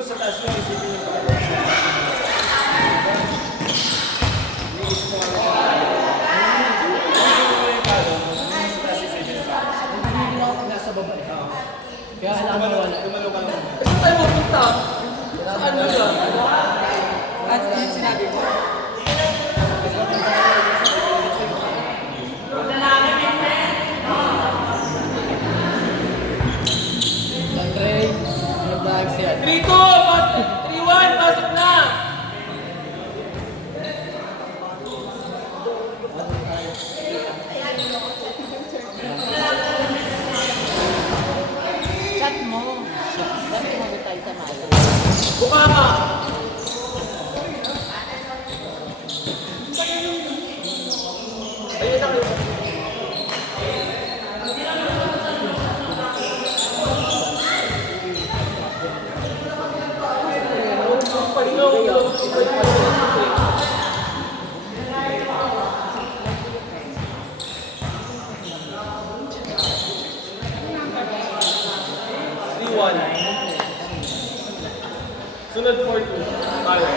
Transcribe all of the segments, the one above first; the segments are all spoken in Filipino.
Siguro sa taas mo, isipin yung pagkakasya. Iisip mo nga yung palo. Sa taas isipin yung palo. Hindi na ako nasa baba. Kaya alam mo wala. Tumalo ka lang. Saan tayo pupunta? Saan mo siya? At yung sinabi ko. Andre, mag-vlog siya. 3-2! 3-1! Pasok na! Chat mo. Dami mo tayo sa mala. Buka ka! Ayun na kayo. Sunod 4-2. Tayo.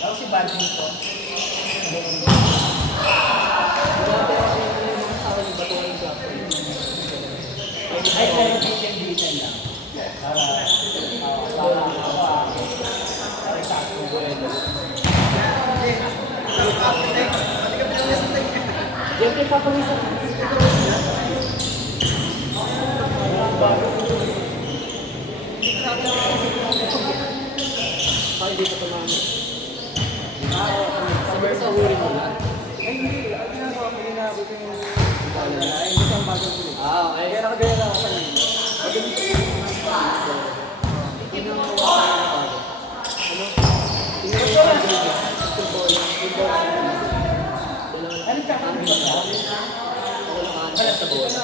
Ako si Badly ko. Ay, pero bitin lang. Para sakto ko rin. Yung ipapawisa. Ay, dito pa namin. Sa huli mo na. Ay, hindi. Ang ginagawa ko, ginagawa ko yung... Ay, hindi kang bagong huli. Ay, kaya nakagaya lang ako kanina. Ano ka kami ba siya? Wala sa bola.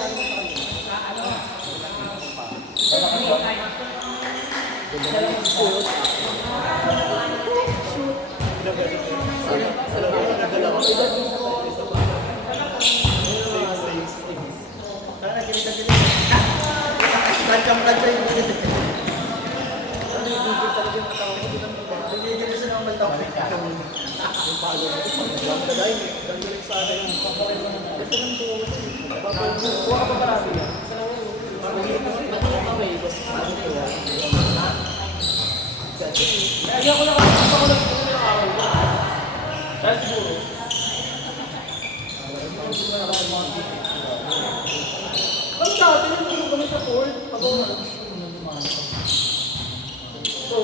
Ang dati, nandito kami sa court. So,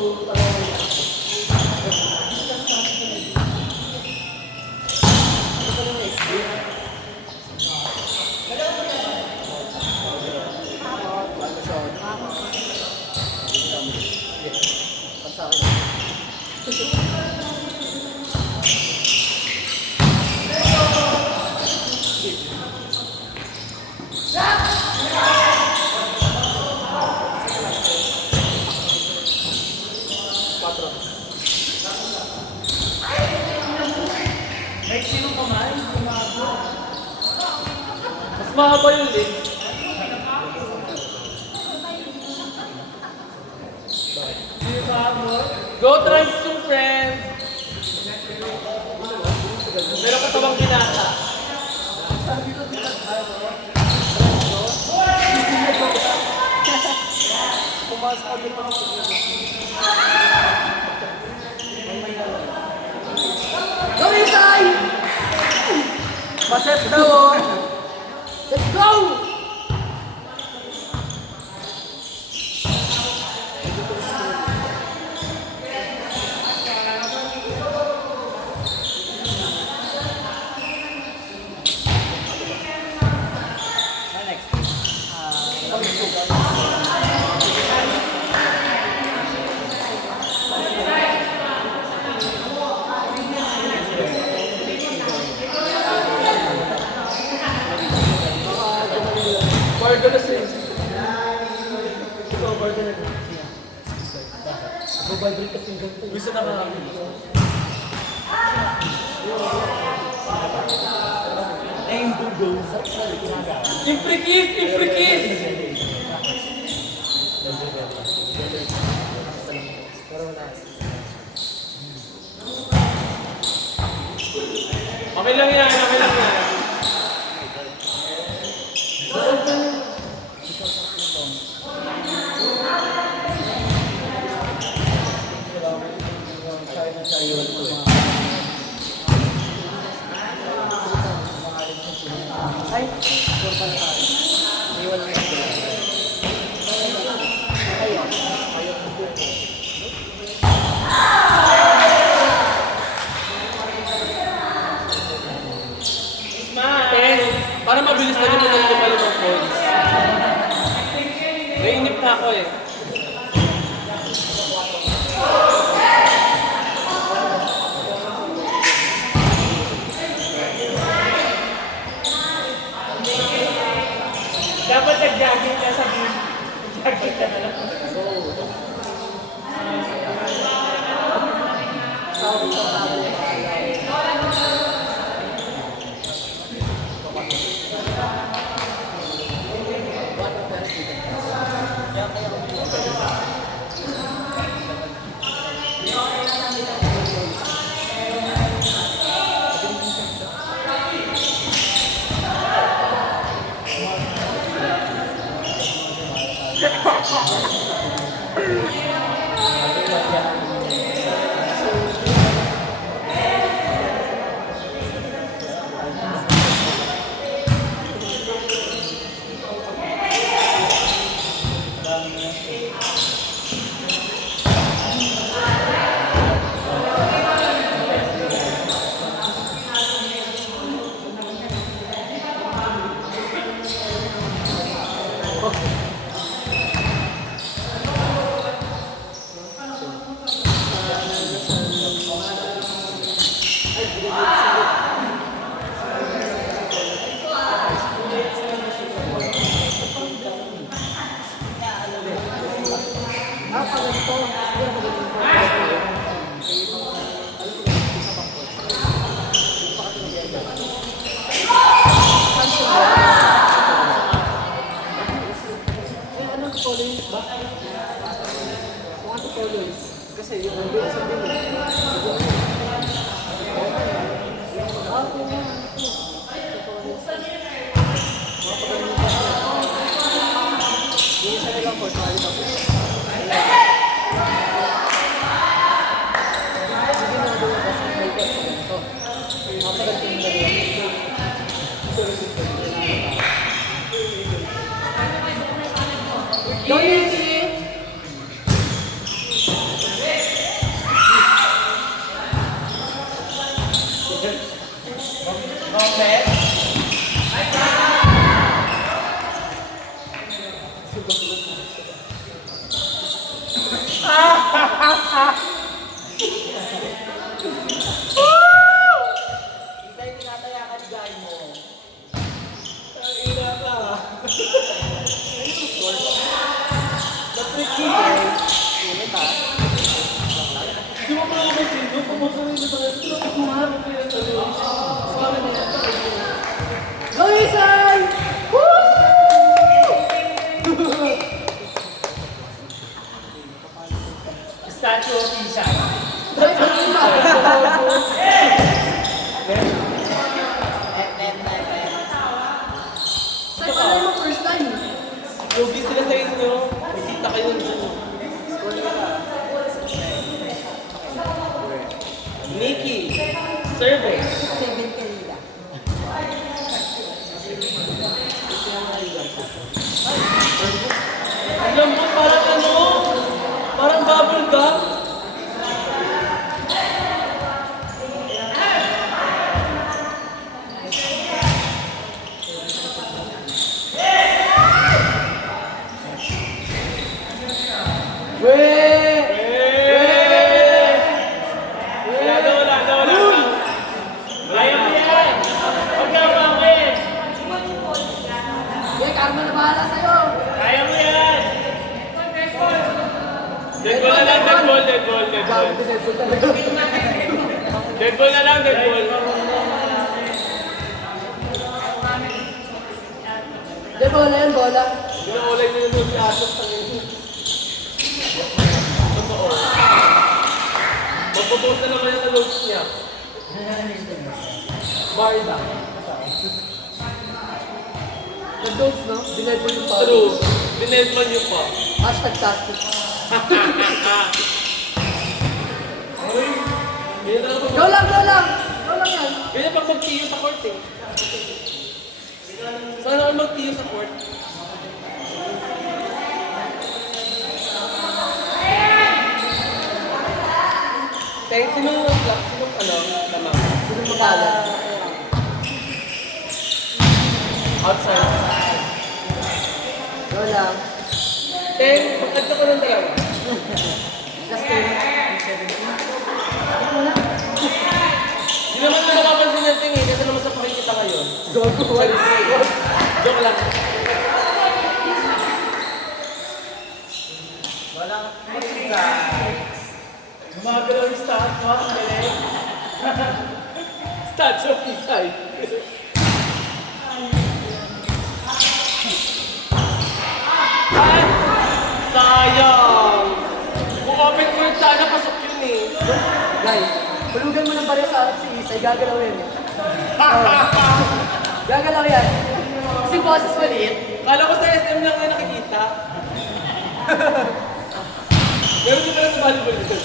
mas mahaba yung link. Go trans yung friend! Meron ka tabang binata. Pumasok ka dito. Go inside! Paset daw oh! Let's go! Nag-vibrate kasi yung ganito. Gusto na kami. Aim to go. Sorry, ginagawa. Imprikis! Imprikis! Pero wala. Okay lang yan, okay lang yan. Ay, purple tayo. Iwan lang ito. Ayaw. Ayaw ng buko. Para mabilis na naman ang lumalimang points. Nainip na ako eh. Dapat nag-jogging ka sa gym. Jogging ka na lang. Kasi yung nandun sa din. Hindi siya nilang court, mali pa po. Sige na doon kasi may court sa ganito. Mapaganda yung nalito. Donnie! Okay. Isa yung tinataya ka ni guy mo. Ina ka. The-tricky guys. Ulit ha. Di mo pala ako sino? Pumunta rin sa mga ito. Kumarap ko yan. Sorry na yan. Go Isan! Statue of Isan. Saan pa yung first line? Lugi sila sa inyo. Nakita kayo dyan. Nikki. Service. 7 kanila. Ang lambot parang ano? Parang bubble gum. Karma na bahala sa'yo! Kaya mo yan! Dagol na lang, dagol. Dead ball na lang, dead ball. Di, bola yan, bola. Ginaulay niyo yung si Asos sa ngayon. Totoo. Magpo-post na naman yan sa notes niya. Barda. Nag-dogs, no? Dinelpo yung power. True. Binedman niyo pa. Hashtag casting. Ganyan talaga pag- Go lang, go lang! Go lang yan. ganyan pag mag-tiyo sa court eh. Sana ako mag-tiyo sa court. Teng, sinong ano, lamang? Sino magalan? Outside. Go lang. Teng, pag-agta ko ng dalawa. Last game. Hindi naman na napapansin yung Teng eh, kasi naman sa pakikita ngayon. Go, go, Sorry, joke lang. Walang inside. Gumagalaw yung stat mo, ang galing. Stats of inside. Ay! Sayang! Kung open court sana, pasok yun eh. Guys, hulugan mo ng barya sa harap si Isay, gagalaw yan. Gagalaw yan. Kasi boses maliit. Kala ko sa SM lang na nakikita. Meron din pala sa volleyball dito.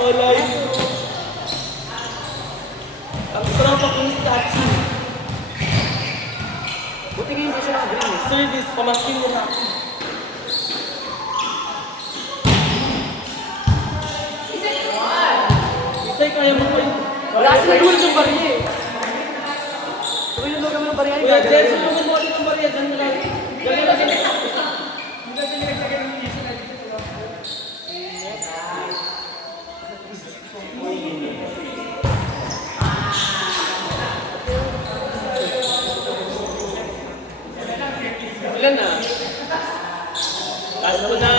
Olay. Ang tropa kong stats. Buti ngayon hindi siya naka-green eh. Service, pamaskin niya na. Isay, kaya mo pa yun. Wala kasi nag-hold yung barya eh. Kung hulugan mo ng barya, Kuya gagalaw Jens, yan. ano mo din ang bariya? Diyan na lang. Diyan na lang. Ilan na? Last ko na.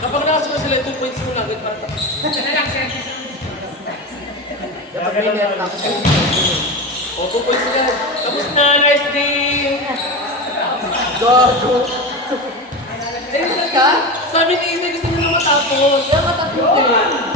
Kapag nakasama sila 2 points mo lang, get back. Kapag may net lang. O, 2 points sila. Tapos na, nice game! Gago. Ayun ka? Sabi ni Isa, gusto niyo na matapos. Kaya matatlo ka.